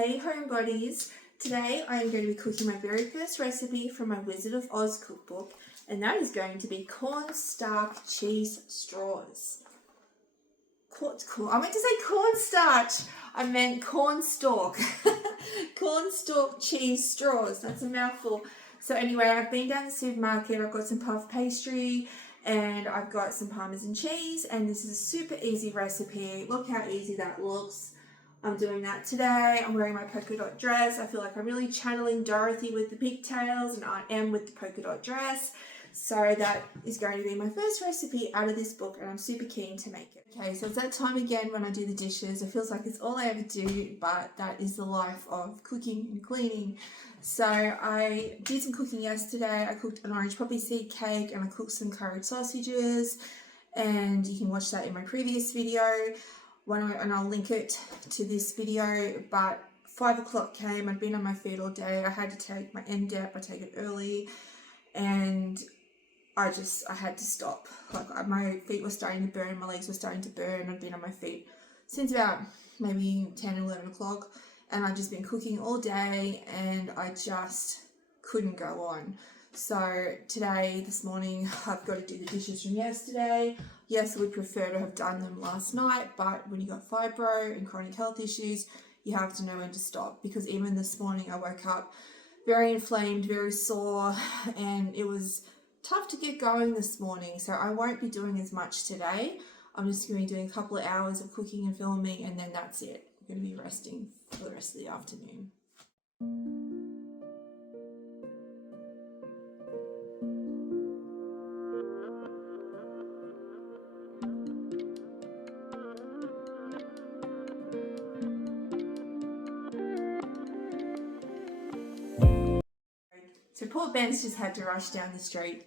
Hey homebodies, today I am going to be cooking my very first recipe from my Wizard of Oz cookbook, and that is going to be cornstarch cheese straws. I meant to say cornstarch, I meant cornstalk. Cornstalk cheese straws, that's a mouthful. So anyway, I've been down to the supermarket, I've got some puff pastry and I've got some Parmesan cheese, and this is a super easy recipe. Look how easy that looks. I'm doing that today. I'm wearing my polka dot dress. I feel like I'm really channeling Dorothy with the pigtails, and I am with the polka dot dress. So that is going to be my first recipe out of this book, and I'm super keen to make it. Okay, so it's that time again when I do the dishes. It feels like it's all I ever do, but that is the life of cooking and cleaning. So I did some cooking yesterday. I cooked an orange poppy seed cake and I cooked some curried sausages, and you can watch that in my previous video. And I'll link it to this video. But 5 o'clock came, I'd been on my feet all day. I had to take my NDEP, I take it early, and I had to stop. Like, my feet were starting to burn, my legs were starting to burn. I'd been on my feet since about maybe 10, 11 o'clock, and I've just been cooking all day and I just couldn't go on. So today, this morning, I've got to do the dishes from yesterday. Yes, I would prefer to have done them last night, but when you got fibro and chronic health issues, you have to know when to stop, because even this morning I woke up very inflamed, very sore, and it was tough to get going this morning. So I won't be doing as much today. I'm just going to be doing a couple of hours of cooking and filming, and then that's it. I'm going to be resting for the rest of the afternoon. So poor Ben's just had to rush down the street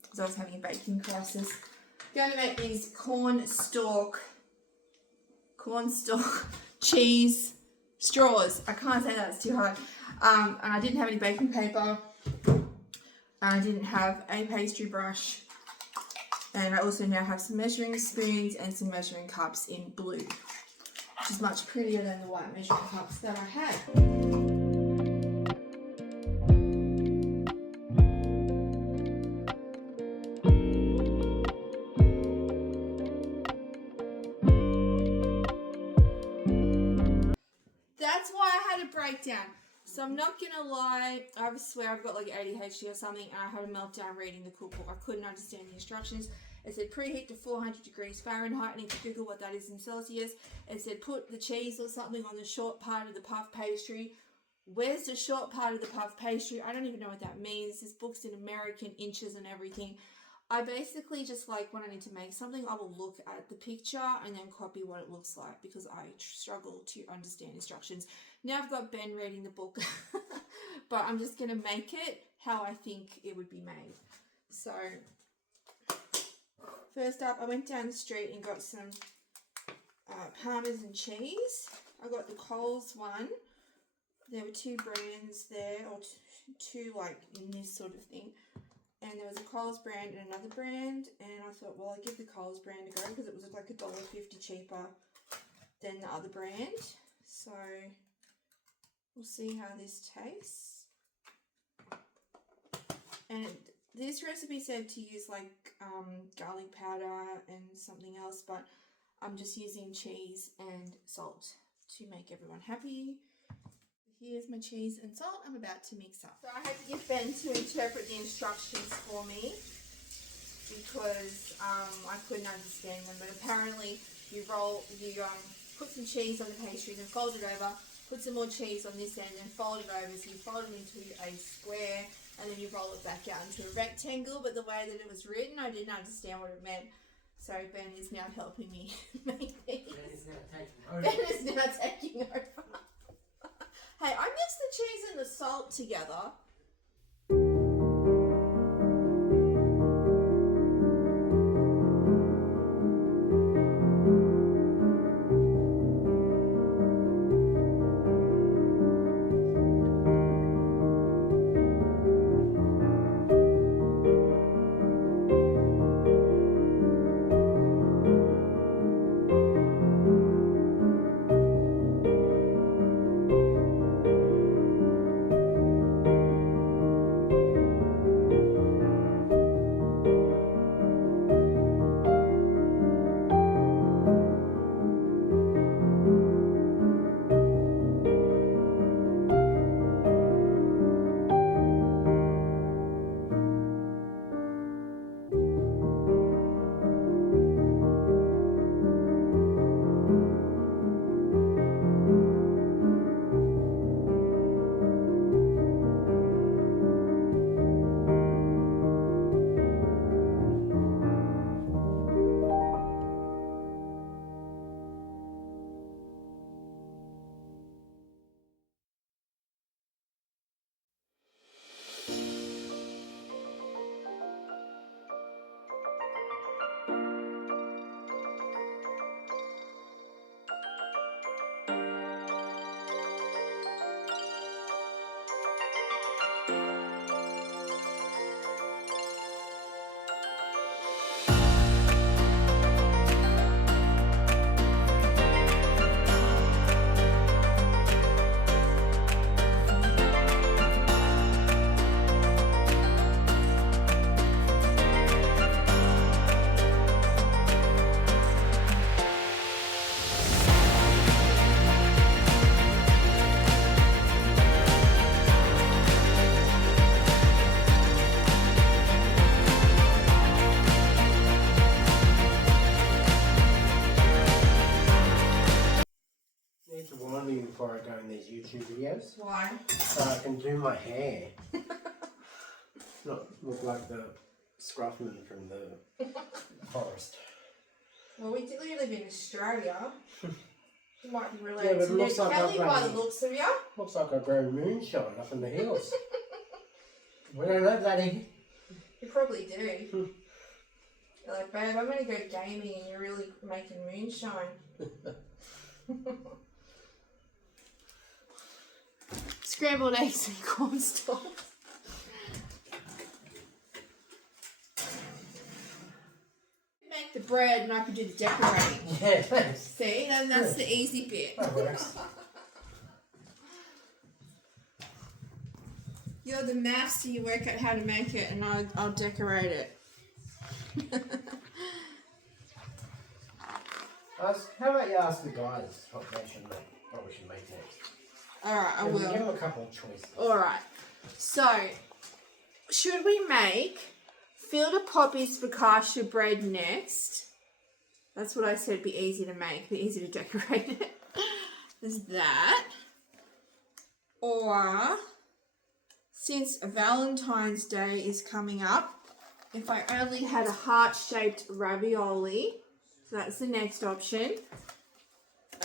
because I was having a baking crisis. Going to make these cornstalk cheese straws. I can't say that, it's too hard. And I didn't have any baking paper. And I didn't have a pastry brush. And I also now have some measuring spoons and some measuring cups in blue, which is much prettier than the white measuring cups that I had. That's why I had a breakdown. So I'm not gonna lie, I swear I've got like ADHD or something, and I had a meltdown reading the cookbook. I couldn't understand the instructions. It said preheat to 400 degrees Fahrenheit. I need to Google what that is in Celsius. It said put the cheese or something on the short part of the puff pastry. Where's the short part of the puff pastry? I don't even know what that means. This book's in American inches and everything. I basically just, like, when I need to make something, I will look at the picture and then copy what it looks like, because I struggle to understand instructions. Now I've got Ben reading the book, but I'm just going to make it how I think it would be made. So first up, I went down the street and got some Parmesan cheese. I got the Coles one. There were two brands there, or two like in this sort of thing. And there was a Coles brand and another brand, and I thought, well, I'll give the Coles brand a go because it was like $1.50 cheaper than the other brand. So we'll see how this tastes. And this recipe said to use like garlic powder and something else, but I'm just using cheese and salt to make everyone happy. Here's my cheese and salt I'm about to mix up. So I had to get Ben to interpret the instructions for me because I couldn't understand them. But apparently you put some cheese on the pastry, then fold it over, put some more cheese on this end, and fold it over. So you fold it into a square, and then you roll it back out into a rectangle. But the way that it was written, I didn't understand what it meant. So Ben is now helping me make these. Ben is now taking over. Hey, I mixed the cheese and the salt together. doing these YouTube videos. Why? So I can do my hair. Not look like the scruffman from the forest. Well, we do live in Australia. You might be Yeah, related but to it Ned looks like Kelly I've by grown- the looks of you. Looks like I grow moonshine up in the hills. We don't have that here. You probably do. You're like, babe, I'm going to go gaming and you're really making moonshine. Scrambled eggs and cornstalk. Make the bread and I can do the decorating. Yeah, thanks. See, and that's the easy bit. That works. You're the maths, so you work out how to make it and I'll decorate it. How about you ask the guys what we should make next? Alright, I will. Give them a couple of choices. Alright, so should we make filter poppies focaccia bread next? That's what I said would be easy to make, be easy to decorate it. There's that. Or, since Valentine's Day is coming up, if I only had a heart-shaped ravioli, so that's the next option.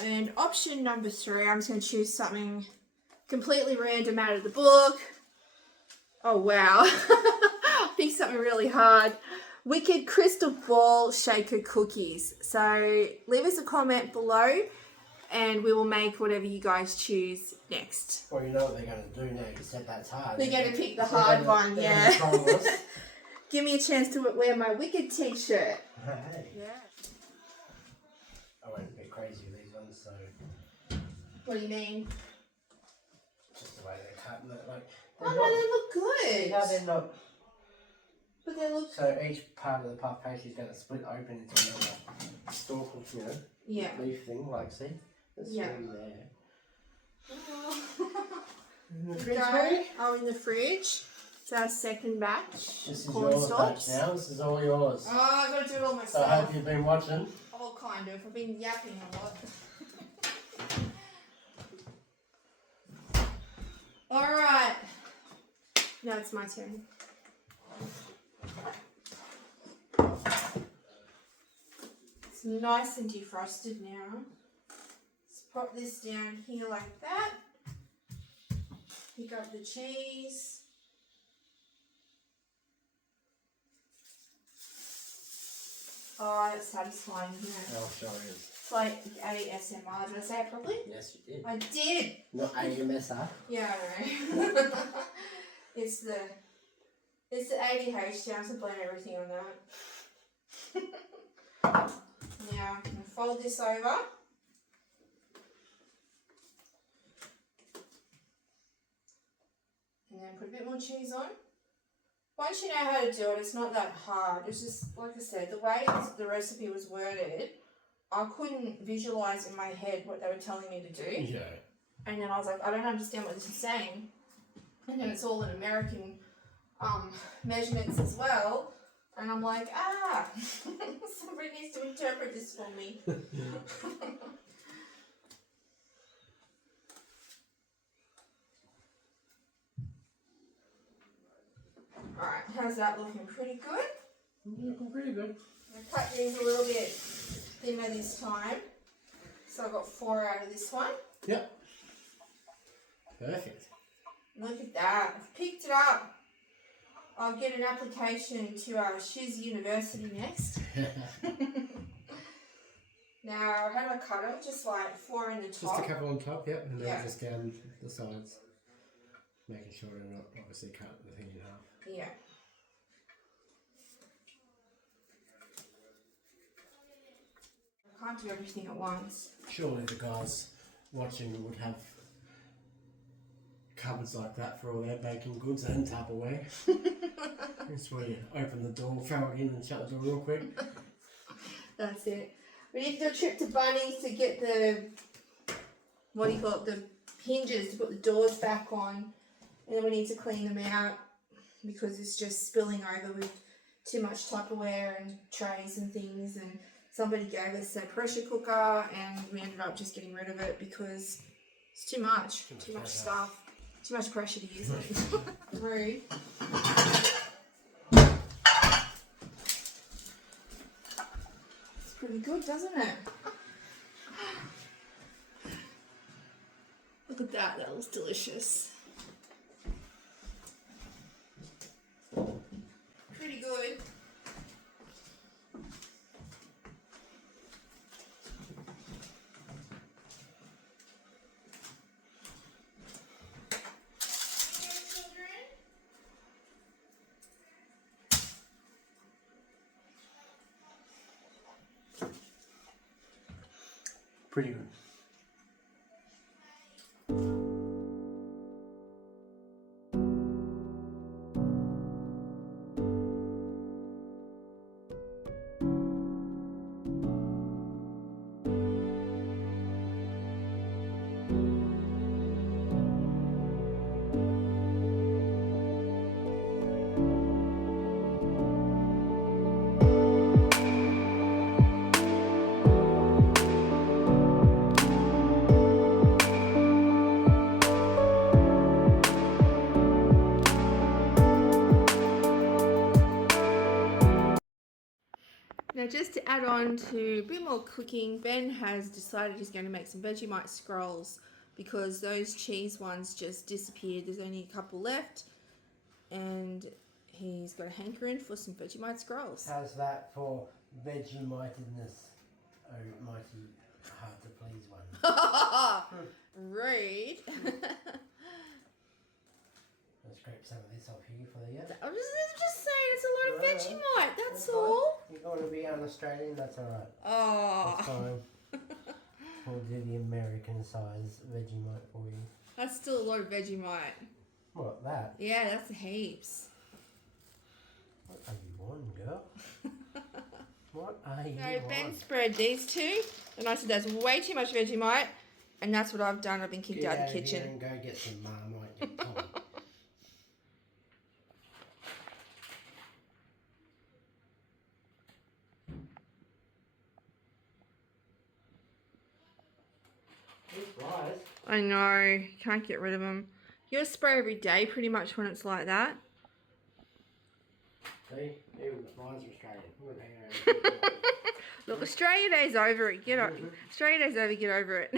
And option number 3, I'm just going to choose something completely random out of the book. Oh, wow. Pick something really hard. Wicked crystal ball shaker cookies. So leave us a comment below and we will make whatever you guys choose next. Well, you know what they're going to do now. You said that's hard. They're going to pick the hard one, yeah. Give me a chance to wear my Wicked t-shirt. Hey. Yeah. I went a bit crazy with these ones, so What do you mean? just the way they're cut. Like, Oh no, they look good. no, they're not. But they look... So each part of the puff pastry is going to split open into another stalk, you know, Yeah. leaf thing. Like, see, there's Yeah. 3 there. Oh. In the fridge, Go. maybe? Oh, in the fridge. It's our second batch. This is yours Cornstalks. batch now. This is all yours. Oh, I've got to do it all So I myself. hope you've been watching. Oh, kind of. I've been yapping a lot. Alright. Now it's my turn. It's nice and defrosted now. Let's pop this down here like that. Pick up the cheese. Oh, that's satisfying, isn't it? Oh, sure is. It's like ASMR. Did I say it properly? Yes, you did. I did. Not AMSR. Yeah, I know. it's the ADHD. I'm to blame everything on that. Now I'm gonna fold this over. And then put a bit more cheese on. Once you know how to do it, it's not that hard. It's just, like I said, the way the recipe was worded, I couldn't visualise in my head what they were telling me to do. Yeah. And then I was like, I don't understand what this is saying. And then it's all in American measurements as well. And I'm like, somebody needs to interpret this for me. Alright, how's that looking? Pretty good? Looking pretty good. I'm going to cut these a little bit thinner this time. So I've got 4 out of this one. Yep. Perfect. Look at that. I've picked it up. I'll get an application to Shiz University next. Now, how do I cut them? Just like 4 in the top. Just a couple on top, yep, and then Yeah. just down the sides. Making sure they're not obviously cut the thing in half. Yeah. I can't do everything at once. Surely the guys watching would have cupboards like that for all their baking goods and Tupperware. That's where you open the door, throw it in and shut the door real quick. That's it. We need to do a trip to Bunnings to get the, what do you call it, the hinges to put the doors back on. And then we need to clean them out because it's just spilling over with too much Tupperware and trays and things. And somebody gave us a pressure cooker and we ended up just getting rid of it because It's too much. Too much Too much pressure. stuff. Too much pressure to use it. 3. It's pretty good, doesn't it? Look at that. That looks delicious. Pretty good. Pretty good. Now just to add on to a bit more cooking, Ben has decided he's going to make some Vegemite scrolls because those cheese ones just disappeared. There's only a couple left and he's got a hankering for some Vegemite scrolls. How's that for Vegemitedness? Oh, mighty hard to please one. Rude. Let's scrape some of this off here for you. I'm just saying it's a lot of Alright. Vegemite, that's That's all. You're going to be an Australian, that's alright. Oh. That's fine. We'll do the American size Vegemite for you. That's still a lot of Vegemite. What, that? Yeah, that's heaps. What are you on, girl? What are you No, on? Ben spread these two, and I said that's way too much Vegemite, and that's what I've done. I've been kicked Get out of the here kitchen. and go get some Marmite, you cunt. These flies. I know, can't get rid of them. You gotta spray every day pretty much when it's like that. See? Even the flies are Australian. Look at how Look, Australia Day's over it. Australia Day's over, get over it.